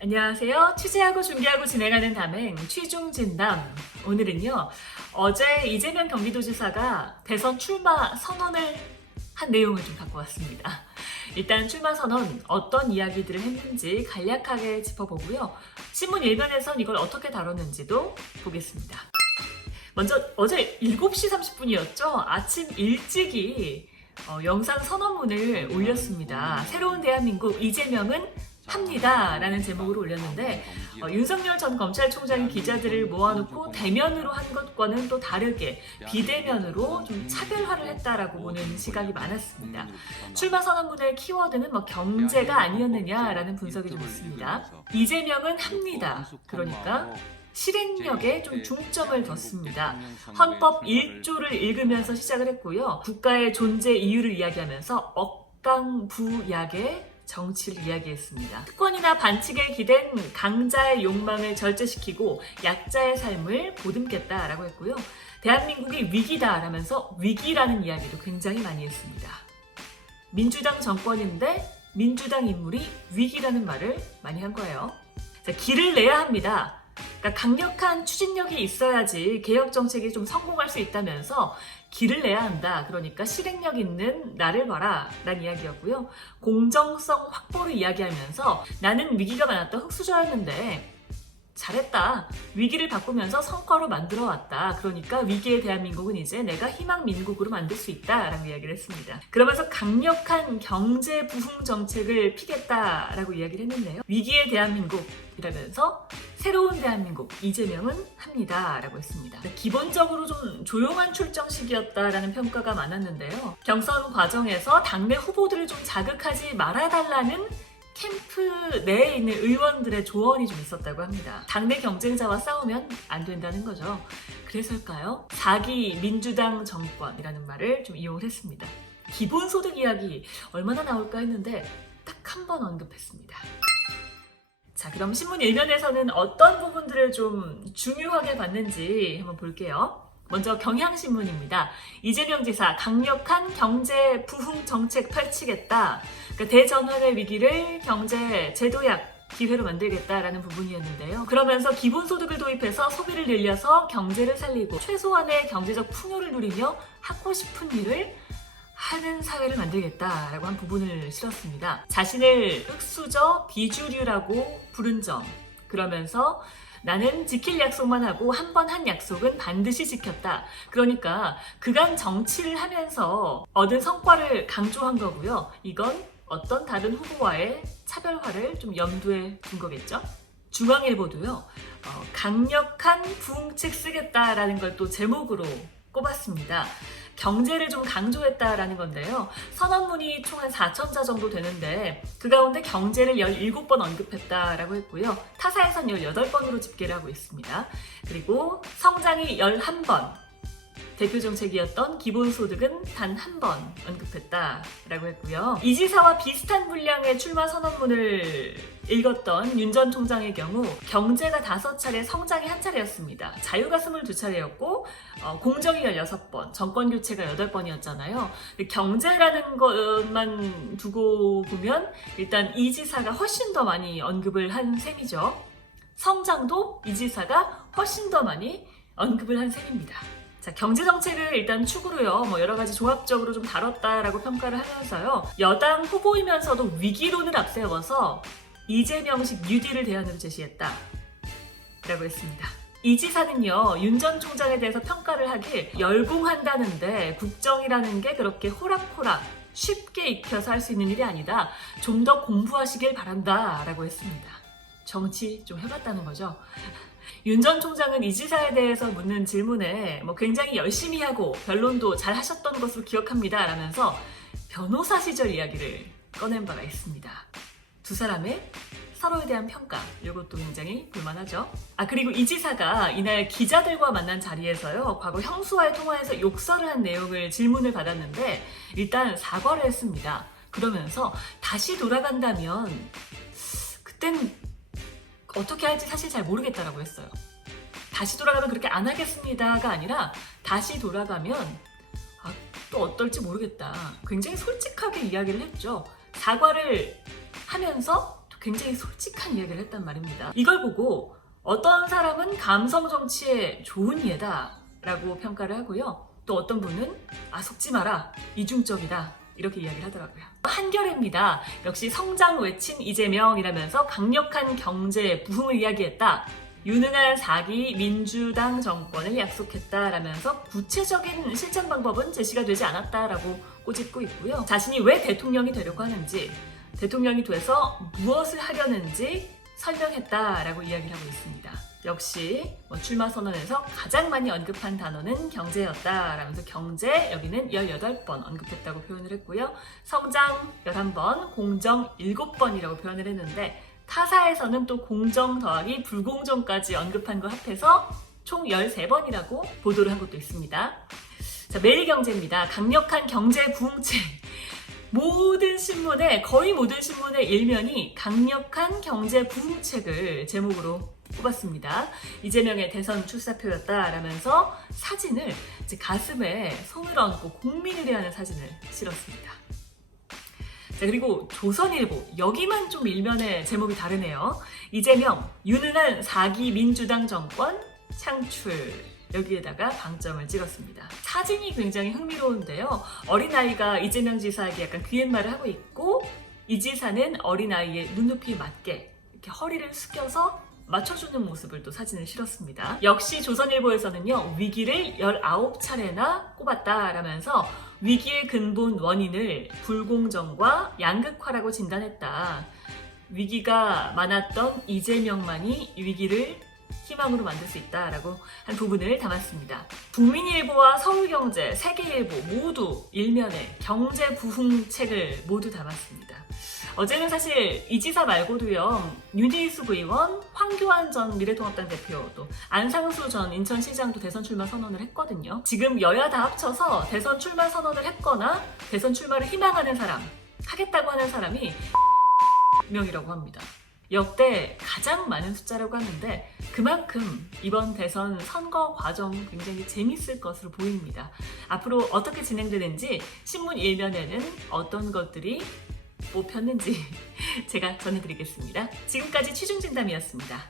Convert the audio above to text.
안녕하세요. 취재하고 중계하고 진행하는 담행 취중진담. 오늘은요, 어제 이재명 경기도지사가 대선 출마 선언을 한 내용을 좀 갖고 왔습니다. 일단 출마 선언 어떤 이야기들을 했는지 간략하게 짚어보고요. 신문 일면에선 이걸 어떻게 다뤘는지도 보겠습니다. 먼저 어제 7시 30분이었죠. 아침 일찍이 영상 선언문을 올렸습니다. 새로운 대한민국 이재명은 합니다 라는 제목으로 올렸는데 윤석열 전 검찰총장이 기자들을 모아놓고 대면으로 한 것과는 또 다르게 비대면으로 좀 차별화를 했다라고 보는 시각이 많았습니다. 출마 선언문의 키워드는 경제가 아니었느냐라는 분석이 좀 있습니다. 이재명은 합니다. 그러니까 실행력에 좀 중점을 뒀습니다. 헌법 1조를 읽으면서 시작을 했고요. 국가의 존재 이유를 이야기하면서 억강부약의 정치를 이야기했습니다. 특권이나 반칙에 기댄 강자의 욕망을 절제시키고 약자의 삶을 보듬겠다라고 했고요. 대한민국이 위기다라면서 위기라는 이야기도 굉장히 많이 했습니다. 민주당 정권인데 민주당 인물이 위기라는 말을 많이 한 거예요. 자, 길을 내야 합니다. 그러니까 강력한 추진력이 있어야지 개혁 정책이 좀 성공할 수 있다면서 길을 내야 한다. 그러니까 실행력 있는 나를 봐라 라는 이야기였고요. 공정성 확보를 이야기하면서 나는 위기가 많았다. 흙수저였는데 잘했다. 위기를 바꾸면서 성과로 만들어왔다. 그러니까 위기의 대한민국은 이제 내가 희망민국으로 만들 수 있다라고 이야기를 했습니다. 그러면서 강력한 경제 부흥 정책을 피겠다라고 이야기를 했는데요. 위기의 대한민국이라면서 새로운 대한민국 이재명은 합니다라고 했습니다. 기본적으로 좀 조용한 출정식이었다라는 평가가 많았는데요. 경선 과정에서 당내 후보들을 좀 자극하지 말아달라는 캠프 내에 있는 의원들의 조언이 좀 있었다고 합니다. 당내 경쟁자와 싸우면 안 된다는 거죠. 그래서일까요? 4기 민주당 정권이라는 말을 좀 이용을 했습니다. 기본소득 이야기 얼마나 나올까 했는데 딱 한 번 언급했습니다. 자, 그럼 신문 일면에서는 어떤 부분들을 좀 중요하게 봤는지 한번 볼게요. 먼저 경향신문입니다. 이재명 지사 강력한 경제 부흥 정책 펼치겠다. 그러니까 대전환의 위기를 경제 제도약 기회로 만들겠다라는 부분이었는데요. 그러면서 기본소득을 도입해서 소비를 늘려서 경제를 살리고 최소한의 경제적 풍요를 누리며 하고 싶은 일을 하는 사회를 만들겠다라고 한 부분을 실었습니다. 자신을 흙수저 비주류라고 부른 점. 그러면서 나는 지킬 약속만 하고 한 번 한 약속은 반드시 지켰다. 그러니까 그간 정치를 하면서 얻은 성과를 강조한 거고요. 이건 어떤 다른 후보와의 차별화를 좀 염두에 둔 거겠죠. 중앙일보도요. 강력한 부흥책 쓰겠다라는 걸 또 제목으로 꼽았습니다. 경제를 좀 강조했다라는 건데요. 선언문이 총 한 4,000자 정도 되는데 그 가운데 경제를 17번 언급했다라고 했고요. 타사에선 18번으로 집계를 하고 있습니다. 그리고 성장이 11번, 대표 정책이었던 기본소득은 단 한 번 언급했다라고 했고요. 이 지사와 비슷한 분량의 출마 선언문을 읽었던 윤 전 총장의 경우 경제가 5차례, 성장이 1차례였습니다. 자유가 22차례였고 공정이 16번, 정권 교체가 8번이었잖아요. 경제라는 것만 두고 보면 일단 이 지사가 훨씬 더 많이 언급을 한 셈이죠. 성장도 이 지사가 훨씬 더 많이 언급을 한 셈입니다. 자, 경제정책을 일단 축으로요, 여러 가지 종합적으로 좀 다뤘다라고 평가를 하면서요, 여당 후보이면서도 위기론을 앞세워서 이재명식 뉴딜을 대안으로 제시했다. 라고 했습니다. 이 지사는요, 윤 전 총장에 대해서 평가를 하길 열공한다는데 국정이라는 게 그렇게 호락호락 쉽게 익혀서 할 수 있는 일이 아니다. 좀 더 공부하시길 바란다. 라고 했습니다. 정치 좀 해봤다는 거죠. 윤 전 총장은 이 지사에 대해서 묻는 질문에 굉장히 열심히 하고 변론도 잘 하셨던 것으로 기억합니다 라면서 변호사 시절 이야기를 꺼낸 바가 있습니다. 두 사람의 서로에 대한 평가, 이것도 굉장히 볼만하죠. 그리고 이 지사가 이날 기자들과 만난 자리에서요, 과거 형수와의 통화에서 욕설을 한 내용을 질문을 받았는데 일단 사과를 했습니다. 그러면서 다시 돌아간다면 그땐 어떻게 할지 사실 잘 모르겠다라고 했어요. 다시 돌아가면 그렇게 안 하겠습니다가 아니라 다시 돌아가면 또 어떨지 모르겠다. 굉장히 솔직하게 이야기를 했죠. 사과를 하면서 굉장히 솔직한 이야기를 했단 말입니다. 이걸 보고 어떤 사람은 감성 정치에 좋은 예다 라고 평가를 하고요. 또 어떤 분은 속지 마라, 이중적이다 이렇게 이야기를 하더라고요. 한겨레입니다. 역시 성장 외친 이재명이라면서 강력한 경제 부흥을 이야기했다. 유능한 4기 민주당 정권을 약속했다라면서 구체적인 실천 방법은 제시가 되지 않았다라고 꼬집고 있고요. 자신이 왜 대통령이 되려고 하는지, 대통령이 돼서 무엇을 하려는지 설명했다라고 이야기를 하고 있습니다. 역시 출마 선언에서 가장 많이 언급한 단어는 경제였다라면서 경제 여기는 18번 언급했다고 표현을 했고요. 성장 11번, 공정 7번이라고 표현을 했는데 타사에서는 또 공정 더하기 불공정까지 언급한 거 합해서 총 13번이라고 보도를 한 것도 있습니다. 자, 매일경제입니다. 강력한 경제 부흥책. 거의 모든 신문의 일면이 강력한 경제 부흥책을 제목으로 뽑았습니다. 이재명의 대선 출사표였다라면서 사진을 가슴에 손을 얹고 국민을 위하는 사진을 실었습니다. 자, 그리고 조선일보 여기만 좀 일면의 제목이 다르네요. 이재명 유능한 4기 민주당 정권 창출 여기에다가 방점을 찍었습니다. 사진이 굉장히 흥미로운데요. 어린아이가 이재명 지사에게 약간 귀옛말을 하고 있고 이 지사는 어린아이의 눈높이에 맞게 이렇게 허리를 숙여서 맞춰주는 모습을 또 사진을 실었습니다. 역시 조선일보에서는요. 위기를 19차례나 꼽았다라면서 위기의 근본 원인을 불공정과 양극화라고 진단했다. 위기가 많았던 이재명만이 위기를 희망으로 만들 수 있다라고 한 부분을 담았습니다. 국민일보와 서울경제, 세계일보 모두 일면에 경제 부흥책을 모두 담았습니다. 어제는 사실 이 지사 말고도요. 윤희숙 의원, 황교안 전 미래통합당 대표, 또 안상수 전 인천시장도 대선 출마 선언을 했거든요. 지금 여야 다 합쳐서 대선 출마 선언을 했거나 대선 출마를 희망하는 사람, 하겠다고 하는 사람이 명이라고 합니다. 역대 가장 많은 숫자라고 하는데 그만큼 이번 대선 선거 과정 굉장히 재밌을 것으로 보입니다. 앞으로 어떻게 진행되는지 신문 일면에는 어떤 것들이 뽑혔는지 제가 전해드리겠습니다. 지금까지 취중진담이었습니다.